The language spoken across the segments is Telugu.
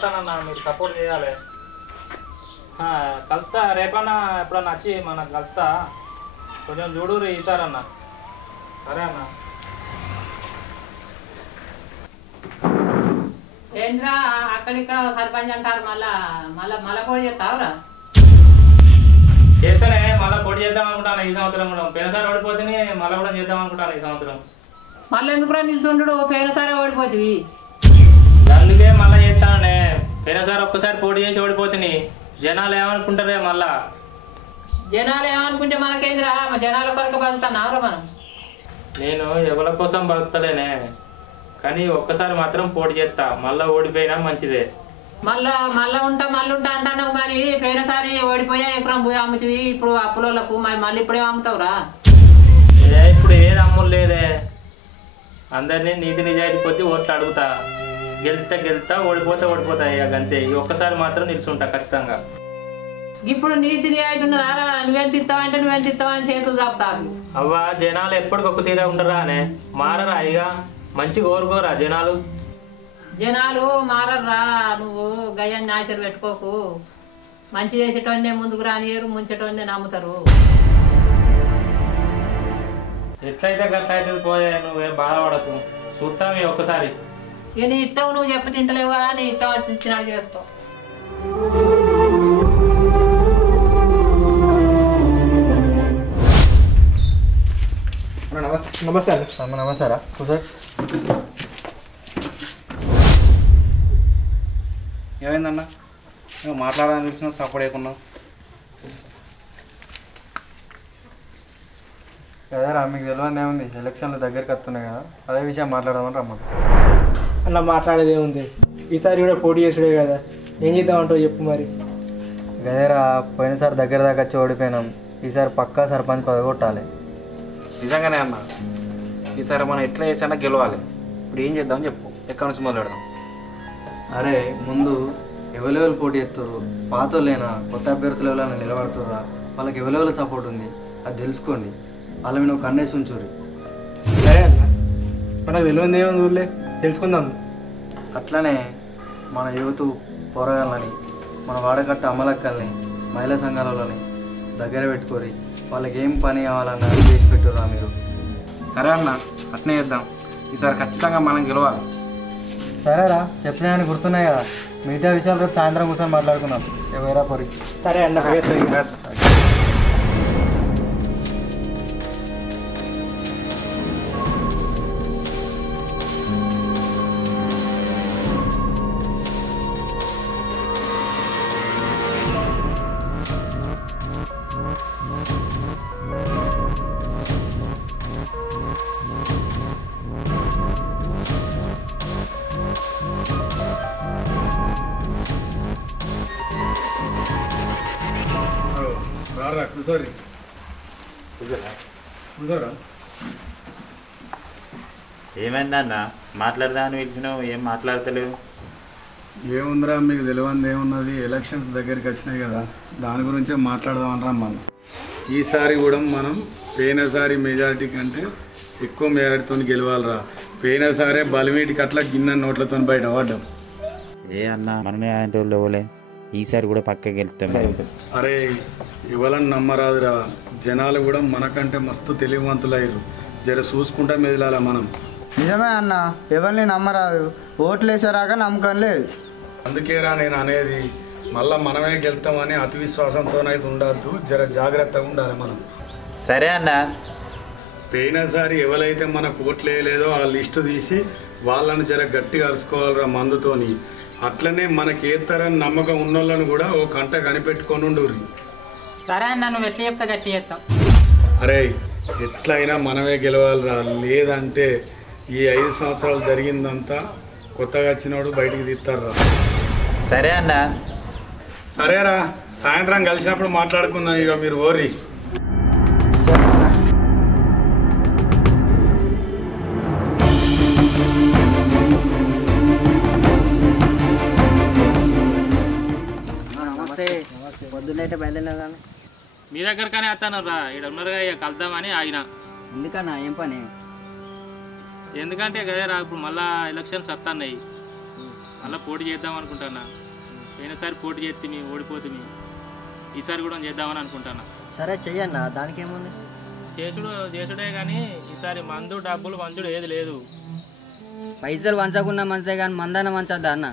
చేస్తానన్నా, మీరు సపోర్ట్ చేయాలి. కలుస్తా రేపన్నా ఎప్పుడన్నా వచ్చి మనకు కలుస్తా. కొంచెం చూడు ఈసారి అన్న. సరే అన్న. ఏంద్రా అక్కడిక్కడ సర్పంచ్ అంటారు, మళ్ళా మళ్ళా మళ్ళా పోటీ చేస్తావురా? చేస్తేనే మళ్ళీ పోటీ చేద్దాం అనుకుంటాను ఈ సంవత్సరం కూడా. పోయినసారి ఓడిపోతేనే మళ్ళీ కూడా చేద్దాం అనుకుంటాను ఈ సంవత్సరం. మళ్ళీ ఎందుకురా నిల్చుండు? పోయినసారి ఓడిపోతుంది. అందుకే మళ్ళీ చేస్తానే. పోయినసారి ఒక్కసారి పోటీ చేసి ఓడిపోతుంది. జనాలు ఏమనుకుంటారే మళ్ళా? జనాలు ఏమనుకుంటే మనకేంద్రా? జనాల కొరకు బతుకుతున్నావురా మనం. నేను ఎవరి కోసం బతుకుతలేనే, కానీ ఒక్కసారి మాత్రం పోటీ చేస్తా. మళ్ళీ ఓడిపోయినా మంచిదే. మళ్ళా మళ్ళీ ఉంటా అంటాను. మరి పోయినసారి ఓడిపోయా ఎకరం పోయి అమ్ముతుంది. ఇప్పుడు అప్పులకు మరి మళ్ళీ ఇప్పుడే అమ్ముతావురా? ఇప్పుడు ఏది అమ్ములు లేదే. అందరినీ నీతి నిజాయితీ కొద్ది ఓట్లు అడుగుతా. గెలుస్తా, ఓడిపోతా ఇక అంతే. ఒక్కసారి మాత్రం నిలుచుంటా ఖచ్చితంగా. ఇప్పుడు నీతి నిజాయితీ ఉన్నదారా? నువ్వెంత ఇస్తావంటే నువ్వెంత ఇస్తావని చేతులు చాపుతారు. అవ్వా జనాలు ఎప్పటికొక్క తీరే ఉంటారా అనే మారరా? ఇక మంచి కోరుకోరా జనాలు. జనాలు మారర్రా. నువ్వు గయ్యాన్ని ఆచరు పెట్టుకోకు. మంచి చేసేటోనే ముందుకు రానియరు, ముంచేటోనే నమ్ముతారు. ఎట్లయితే గట్లయితే పోయే, నువ్వేం బాధపడకు. చూస్తాం ఒక్కసారి. ఇక నీ ఇష్టం, నువ్వు చెప్పి తింటలేవు కదా, నీ ఇష్టం వచ్చినట్టు చేస్తావు. నమస్తే అన్న. నమస్తారా సార్. ఏమైందన్న? మాట్లాడాలని తెలిసిన సపోర్ట్ చేయకున్నావు కదరా? మీకు తెలియదు ఏముంది, ఎలక్షన్లు దగ్గరికి వస్తున్నాయి కదా, అదే విషయం మాట్లాడదామని రమ్మను. అన్న మాట్లాడేది ఏముంది? ఈసారి కూడా పోటీ చేసుడే కదా, ఏం చేద్దామంటావు చెప్పు మరి. గదేరా, పోయినసారి దగ్గర దాకా వచ్చి ఓడిపోయినాం. ఈసారి పక్కా సర్పంచ్ పదవి కొట్టాలి. నిజంగానే అన్న, ఈసారి మనం ఎట్లా చేసినా గెలవాలి. ఇప్పుడు ఏం చేద్దామని చెప్పు, ఎక్కడి నుంచి మొదలు పెడదాం? అరే ముందు ఎవరెవరు పోటీ చేస్తారు, పాతోళ్ళైనా కొత్త అభ్యర్థులు ఎవరైనా నిలబడుతుర్రా, వాళ్ళకి ఎవరెవరు సపోర్ట్ ఉంది అది తెలుసుకోండి. వాళ్ళ మీద ఒక కన్నేసి ఉంచుర్రి. సరే అన్న, మనకు తెలియదు ఏముంది ఊళ్ళే, తెలుసుకుందాం. అట్లనే మన యువత పోరాగాలని, మన వాడకట్ట అమలక్కల్ని, మహిళా సంఘాలని దగ్గర పెట్టుకోరి. వాళ్ళకి ఏం పని కావాలన్నా చేసి పెట్టుర్రా మీరు. సరే అన్న, అట్నే చేద్దాం. ఈసారి ఖచ్చితంగా మనం గెలవాలి. సరేరా, చెప్పినా అని గుర్తున్నాయి కదా. మిగతా విషయాలు రేపు సాయంత్రం కూర్చొని మాట్లాడుకున్నాం. ఏమైనా పొరి. సరే అన్న. ఏమైందన్న? మాట్లాడదామని పిలిచినావు, ఏం మాట్లాడతలేవు? ఏముందిరా, మీకు తెలియదు ఏమున్నది. ఎలక్షన్స్ దగ్గరికి వచ్చినాయి కదా, దాని గురించే మాట్లాడదామని రమ్మను. ఈసారి కూడా మనం పోయినసారి మెజారిటీ కంటే ఎక్కువ మెజారిటీతో గెలవాలరా. పోయినసారే బలిమీటికి అట్లా గిన్నె నోట్లతో బయట పడ్డాం. ఏ అన్న, మనమే అంటే వాళ్ళు ఇవ్వలే. ఈసారి కూడా పక్క గెలుస్తాం. అరే ఇవ్వాలని నమ్మరాదురా. జనాలు కూడా మనకంటే మస్తు తెలివివంతులయ్యారు. జర చూసుకుంటా మెదిలాల మనం. నిజమే అన్న, ఎవరిని నమ్మరాదు. ఓట్లు వేసేరాక నమ్మకం లేదు. అందుకేరా నేను అనేది, మళ్ళీ మనమే గెలుతామని అతి విశ్వాసంతోనైతే ఉండద్దు. జర జాగ్రత్తగా ఉండాలి మనం. సరే అన్న. పోయినసారి ఎవరైతే మనకు ఓట్లు వేయలేదో ఆ లిస్టు తీసి వాళ్ళని జర గట్టిగా కలుసుకోవాలిరా మందుతోని. అట్లనే మనకి ఏతరని నమ్మకం ఉన్నోళ్ళని కూడా ఓ కంట కనిపెట్టుకొని ఉండుర్రి. సరే అన్న, నువ్వు ఎట్లా చెప్తా గట్టి చేస్తాం. అరే ఎట్లయినా మనమే గెలవాలిరా. లేదంటే ఈ 5 సంవత్సరాలు జరిగిందంతా కొత్తగా వచ్చినోడు బయటికి తీస్తారా. సరే అన్న. సరేరా, సాయంత్రం కలిసినప్పుడు మాట్లాడుకుందాం. ఇక మీరు ఓరి. పొద్దున్నైతే బయలుదేరినా. మీ దగ్గరకనే వస్తాను రా, ఇక్కడ ఉన్నారుగా, ఇక కలుద్దామని ఆగిన. ఎందుకన్నా, ఏం పని? ఎందుకంటే కదా రా, ఇప్పుడు మళ్ళీ ఎలక్షన్స్ వస్తున్నాయి. మళ్ళీ పోటీ చేద్దాం అనుకుంటున్నా. పోయినసారి పోటీ చేస్తే మేము ఓడిపోతుంది, ఈసారి కూడా చేద్దామని అనుకుంటున్నా. సరే చెయ్యన్నా, దానికి ఏముంది? చేసుడే కానీ ఈసారి మందు డబ్బులు మంచుడు ఏది లేదు. పైసలు వంచకుండా మంచిదే కానీ మందన వంచద్దా అన్న?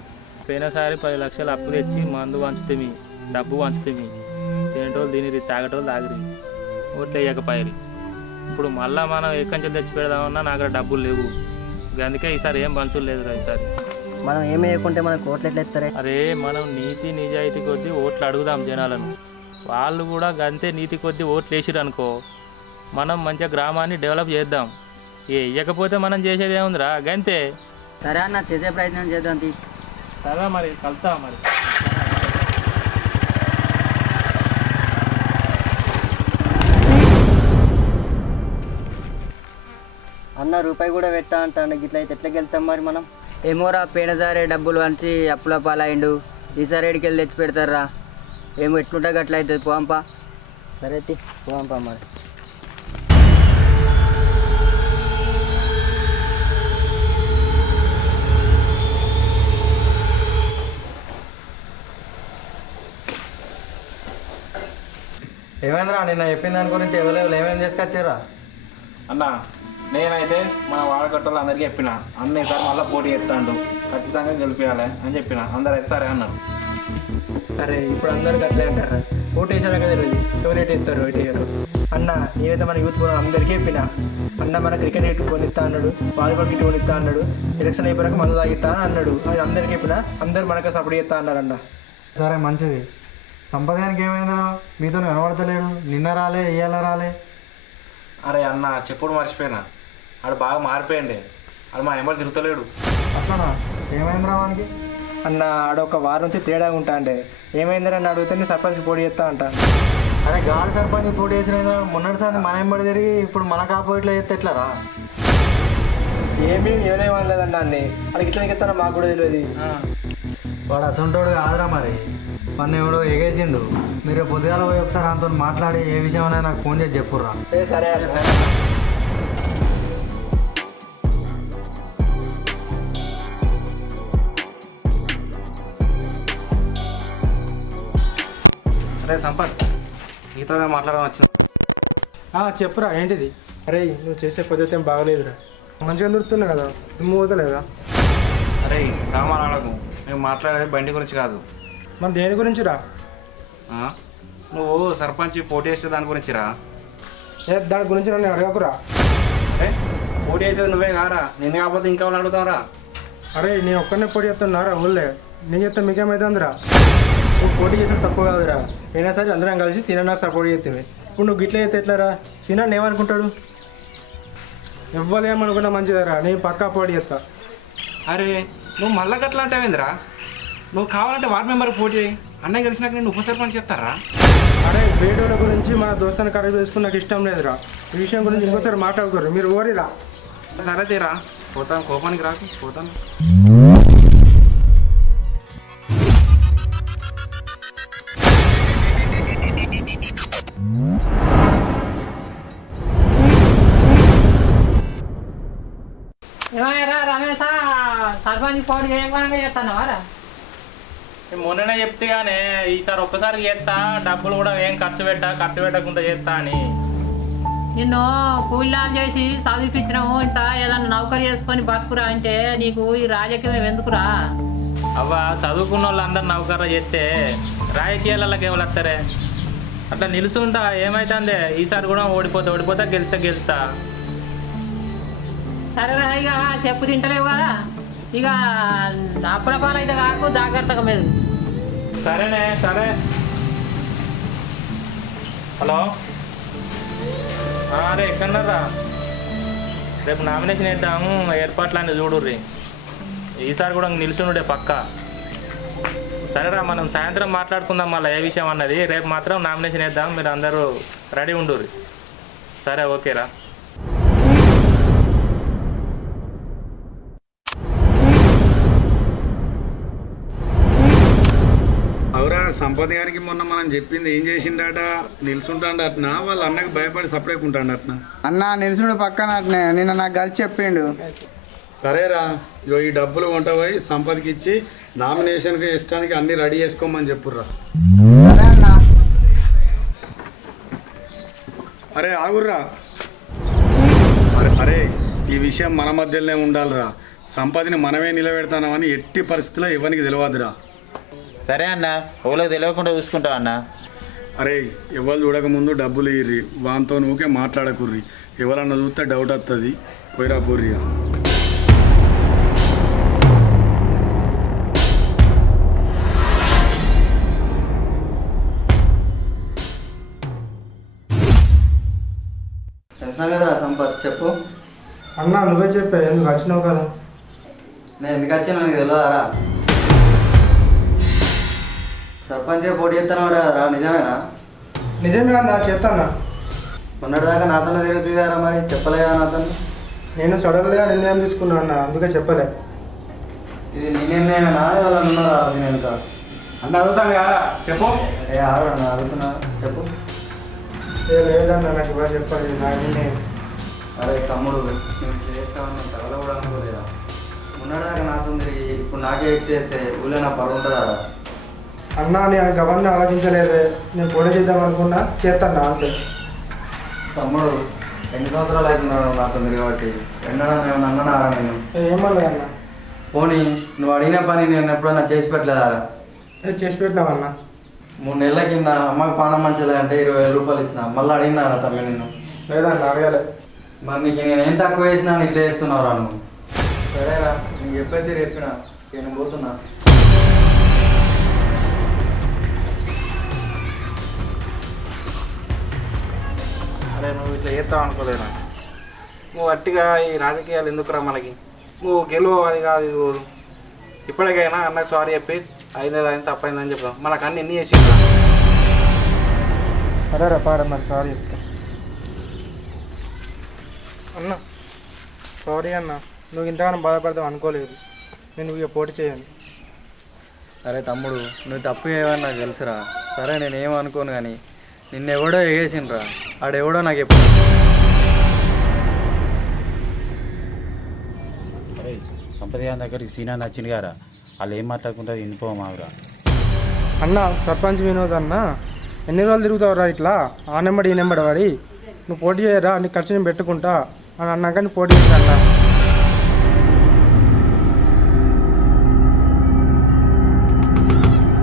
పోయినసారి 10 లక్షలు అప్పు తెచ్చి మందు వంచుతుంది, డబ్బు వంచుతుంది. తినేటోళ్ళు తినిరి, తాగేటోళ్ళు తాగిరి, ఓట్లు వేయకపోయారు. ఇప్పుడు మళ్ళీ మనం ఎక్కడి తెచ్చి పెడదామన్నా నా దగ్గర డబ్బులు లేవు. అందుకే ఈసారి ఏం పంచులు లేదు కదా. ఈసారి మనం ఏమి వేయకుంటే మనకు ఓట్లు ఎట్లా ఇస్తారే? అరే మనం నీతి నిజాయితీ కొద్దీ ఓట్లు అడుగుదాం జనాలను. వాళ్ళు కూడా గంతే నీతి కొద్దీ ఓట్లు వేసిరు అనుకో, మనం మంచిగా గ్రామాన్ని డెవలప్ చేద్దాం. వేయకపోతే మనం చేసేది ఏముందిరా, గంతే. సరే అన్న, చేసే ప్రయత్నం చేద్దాం. సరే మరి కలుతా మరి. అన్న రూపాయి కూడా పెట్టా అంటాడు, గిట్ల అయితే ఎట్లా వెళ్తాం మరి మనం? ఏమోరా, పోయినసారి డబ్బులు వంచి అప్పుల పాలైండు, ఈసారి ఏడికి వెళ్ళి తెచ్చి పెడతారా? ఏమో ఎట్లుంటే గట్ల అవుతుంది. పోంపా. సరే పోంపా మరి. ఏమైందిరా నిన్న చెప్పిన దాని గురించి ఎవరు ఏమేమి చేసుకొచ్చారా? అన్న నేనైతే మన వాడకట్టలు అందరికీ చెప్పిన, అన్న ఈసారి మళ్ళీ పోటీ చేస్తాడు, ఖచ్చితంగా గెలిపించాలి అని చెప్పిన. అందరు అయితే సరే అన్నారు. అరే ఇప్పుడు అందరికి అట్లే అంటారా? ఓటు వేసాక తెలియదు ఎవరైతే ఇస్తారు ఓటు వేయరు అన్న. నేనైతే మన యూత్ కూడా అందరికీ చెప్పిన, అన్న మన క్రికెట్ ఇటు కొనిస్తా అన్నాడు, వాలీబాల్ ఇటు కొనిస్తా అన్నాడు, ఎలక్షన్ అయిపోయాక మందు తాగిస్తా అన్నాడు. అది అందరికీ చెప్పిన, అందరు మనకే సపోర్ట్ చేస్తా అన్నారన్న. సరే మంచిది. సంపాదనకి ఏమైందా? మీతో కనబడతలేడు, నిన్న రాలే ఇయ్యాల రాలే. అరే అన్న చెప్పుడు మర్చిపోయినా, ఆడు బాగా మారిపోయండి, ఆడు మా ఎంబడి తిరుగుతలేడు. అట్లనా? ఏమైందిరా వానికి? అన్న ఆడొక వారం నుంచి తేడా ఉంటా అంటే ఏమైందిరా అని అడిగితే సర్పంచ్కి పోటీ చేస్తా అంట. అరే గాడి సర్పంచ్కి పోటీ చేసిన మొన్నటిసారి మన ఎంబడి తిరిగి ఇప్పుడు మన కాపోయిట్లో చేస్తే ఎట్లారా? ఏమీ ఏమనలేదండి అన్ని, అది ఇట్లా ఎత్తారా మాకు కూడా తెలియదు. వాడు అసంటోడు కాదురా మరి, మన ఎవడో ఎగేసిండు. మీరు పొద్దుగాల పోయి ఒకసారి అంతా మాట్లాడి ఏ విషయం అనేది నాకు ఫోన్ చేసి చెప్పుర్రా. సరే సరే. అరే సంపత్, నీతో మాట్లాడడం వచ్చింది. చెప్పురా ఏంటిది? అరే నువ్వు చేసే పద్ధతి ఏం బాగలేదురా, మంచిగా దొరుకుతున్నావు కదా, దుమ్ము పోతలేదా? అరే రామారాడకు, మేము మాట్లాడేది బండి గురించి కాదు. మన దేని గురించి రా? నువ్వు సర్పంచ్ పోటీ చేసే దాని గురించి రా. దాని గురించి నన్ను అడగకురా. అరే పోటీ అయితే నువ్వే కారా, నేను కాకపోతే ఇంకా వాళ్ళు అడుగుతావురా. అరే నేను ఒక్కనే పోటీ చేస్తున్నారా ఊళ్ళే? నేను చెప్తే మీకేమైతుందిరా? నువ్వు పోటీ చేసిన తప్పు కాదురా. అయినా సరే అందరం కలిసి సీనా నాకు సపోర్ట్ చేస్తుంది. ఇప్పుడు నువ్వు గిట్ల అయితే ఎట్లారా? సీనా ఏమనుకుంటాడు? ఇవ్వలేమనుకున్నా మంచిదారా, నేను పక్కా పోటీ చేస్తా. అరే నువ్వు మళ్ళా గట్లా అంటావేందిరా? నువ్వు కావాలంటే వార్డు మెంబర్ పోటీ చేయి, అన్నయ్య గెలిచినాక నేను ఉప సర్పంచ్ చెప్తారా? అరే వేడోళ్ళ గురించి మా దోస్తాన్ని ఖరీదు చేసుకుని నాకు ఇష్టం లేదురా. ఈ విషయం గురించి ఇంకోసారి మాట్లాడుకోరు, మీరు ఓరిరా. సరే తీరా, పోతాను, కోపానికి రాకు, పోతాను. ఏమయ్యారా రమేష, సర్పంచ్ పోటీ చేయకుండా చేస్తానవారా? మొన్ననే చెప్తే కానీ ఈసారి ఒక్కసారి చేస్తా, డబ్బులు కూడా ఏం ఖర్చు పెట్టకుండా చేస్తా అని. నిన్ను కూలీలు చేసి చదివిపించినాము, ఇంత ఏదన్నా నౌకరీ చేసుకొని బతుకురా అంటే నీకు ఈ రాజకీయం ఎందుకురా? అవ్వ చదువుకున్న వాళ్ళు అందరు నౌకర్లు చేస్తే రాజకీయాలకి ఎవరు వస్తారే? అట్లా నిలుచుంటా ఏమైతుందే? ఈసారి కూడా ఓడిపోతా గెలుస్తా. సరేరా, ఇక చెప్పు తింటలేవు కదా, ఇక అప్పుల పాలైతే కాకు, జాగ్రత్తగా మీద. సరేనే సరే. హలో అరే ఎక్కడన్నారా? రేపు నామినేషన్ వేద్దాము, ఏర్పాట్లన్నీ చూడుర్రి. ఈసారి కూడా నిల్చుండే పక్క. సరేరా, మనం సాయంత్రం మాట్లాడుకుందాం మళ్ళీ ఏ విషయం అన్నది. రేపు మాత్రం నామినేషన్ వేద్దాం, మీరు అందరూ రెడీ ఉండుర్రి. సరే ఓకేరా. అవురా, సంపద గారికి మొన్న మనం చెప్పింది ఏం చేసిండట? నిల్చుంటాడు అట్నా, వాళ్ళ అన్నకి భయపడి సపరేట్ ఉంటాడు అట్నా? అన్న నిలుసుడు పక్కన అట్నే నిన్న నాకు కలిసి చెప్పిండు. సరేరా, ఈ డబ్బులు కొంట పోయి సంపదకి ఇచ్చి నామినేషన్కి ఇష్టానికి అన్నీ రెడీ చేసుకోమని చెప్పుర్రా. సరే అన్న. అరే ఆగుర్రా. అరే ఈ విషయం మన మధ్యలోనే ఉండాలిరా. సంపదని మనమే నిలబెడతామని ఎట్టి పరిస్థితుల్లో ఎవరికి తెలియదురా. సరే అన్న, ఓళ్ళకి తెలియకుండా చూసుకుంటావు అన్న. అరే ఎవరు చూడకముందు డబ్బులు ఇర్రి, వాంతో నువ్వుకే మాట్లాడకుర్రి. ఎవరన్నా చూస్తే డౌట్ వస్తుంది. పోయిరా పోర్రి. కదరా సంపత్, చెప్పు. అన్న నువ్వే చెప్పా, ఎందుకు వచ్చినావు కదా? నేను ఎందుకు వచ్చాను నీకు తెలియదారా? సర్పంచ్ పోటీ చేస్తాను కదరా, నిజమేనా? నిజమే అన్న, చేస్తాను. మొన్నటిదాకా నాతోనే తిరుగుతుంది కదా, మరి చెప్పలేదా నాతో? నేను సడన్గా నిర్ణయం తీసుకున్నాను అన్న, అందుకే చెప్పలే. ఇది నీ నిర్ణయమేనా ఇవాళ ఉన్నారా? నేను అన్న అడుగుతాను కదా, చెప్పు. ఆడన్నా అడుగుతున్నా, చెప్పు. లేదన్నా, నాకు ఇవాళ చెప్పాలి నా నిర్ణయం. అరే తమ్ముడు, నేను చేస్తామని తగల కూడా అనుకోలేదా? మొన్నటిదాకా నాతో ఇప్పుడు నాకే ఎక్స్ చేస్తే ఊళ్ళో నా పరువు ఉంటుందా? అన్నా నేను గవర్నర్ ఆలోచించలేదే, నేను పోటీ చేద్దాం అనుకున్నా, చేస్తాను అంతే. తమ్ముడు ఎన్ని సంవత్సరాలు అవుతున్నాడు నాతో కాబట్టి ఏమన్నా అన్నారా? నేను ఏమన్నా అన్న, పోనీ నువ్వు అడిగిన పని నేను ఎప్పుడన్నా చేసి పెట్టలేదా? చేసి పెట్టినావన్నా. 3 నెలల కింద అమ్మకి పానం మంచిలే అంటే 20,000 రూపాయలు ఇచ్చిన, మళ్ళీ అడిగినారా తమ్మి నిన్ను? లేదన్నా, అడగాలి. మరి నీకు నేను ఏం తక్కువ చేసినా ఇట్లా చేస్తున్నావురా నువ్వు? సరేరా, నీకు చెప్పేది రేపినా, నేను పోతున్నా. అరే నువ్వు ఇట్లా చేస్తావు అనుకోలేనా? నువ్వు అట్టిగా ఈ రాజకీయాలు ఎందుకురా మనకి? నువ్వు గెలువు అది కాదు ఇది పోదు. ఇప్పటికైనా అన్నకు సారీ చెప్పి అయినది అయిన తప్పైందని చెప్తాం. మనకు అన్ని ఎన్ని చేసి సరేరా పాడన్నా, సారీ చెప్తా. అన్న సారీ అన్న, నువ్వు ఇంతగానో బాధపడతావు అనుకోలేదు. నేను ఇక పోటీ చేయను. అరే తమ్ముడు, నువ్వు తప్పు చేయమని నాకు తెలుసురా. సరే నేనేమనుకోను కానీ నిన్నెవడో ఎగేసిండ్రా, ఆడెవడో నాకు ఎప్పుడు. అరే సంపద దగ్గరికి సీనా నచ్చింది గారా, వాళ్ళు ఏం మాట్లాడుకుంటారు వినిపోమావురా. అన్న సర్పంచ్ వినోద్ అన్న, ఎన్ని రోజులు తిరుగుతావురా ఇట్లా ఆ నెంబడి ఈ నెంబడి వాడి? నువ్వు పోటీ చేయరా, నీ ఖర్చు నేను పెట్టుకుంటా అని అన్నాక నీ పోటీ చేసా అన్న.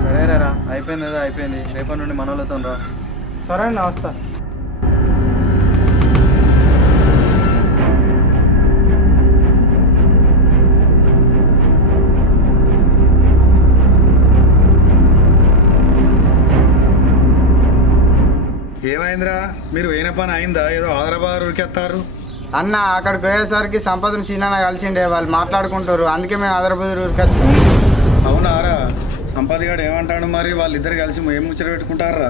సరేరా, అయిపోయింది కదా అయిపోయింది, రేపటి నుండి మనోళ్ళతో రా. సరే అన్న, వస్తా. ఏమైందిరా, మీరు వేయిన పని అయిందా? ఏదో ఆదరాబాద్ ఉరికెత్తారు. అన్న అక్కడికి పోయేసరికి సంపదను సీనాన్న కలిసిండే, వాళ్ళు మాట్లాడుకుంటారు, అందుకే మేము ఆదరబోదు ఉరికొచ్చాం. అవునారా? సంపద్ గారు ఏమంటాడు మరి? వాళ్ళిద్దరు కలిసి ఏం ముచ్చట పెట్టుకుంటారా?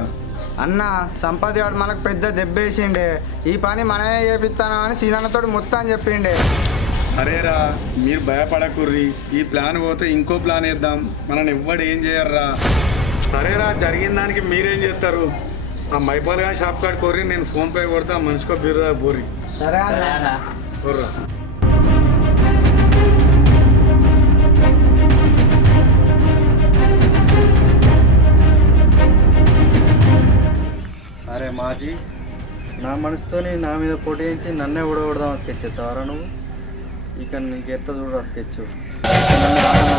అన్న సంపద వాడు మనకు పెద్ద దెబ్బేసిండే, ఈ పని మనమే చేపిస్తాను అని సీనాన్నతో మొత్తం చెప్పిండే. సరేరా, మీరు భయపడకుర్రి. ఈ ప్లాన్ పోతే ఇంకో ప్లాన్ వేద్దాం. మనని ఎవ్వడు ఏం చేయర్రా. సరేరా, జరిగిన దానికి మీరేం చేస్తారు? ఆ మైపాల్ గారి షాప్ కాడ కోరి నేను ఫోన్పే కొడతా, మనిషికో బీరుదా పోరి. సరే అన్న. కోర్రా. అరే మాజీ, నా మనసుతోని నా మీద పోటీ చేయించి నన్నే ఓడగొడదాం స్కెచ్ ఎత్తావరా నువ్వు? ఇక నీకు ఎత్త చూడరా స్కెచ్. నన్ను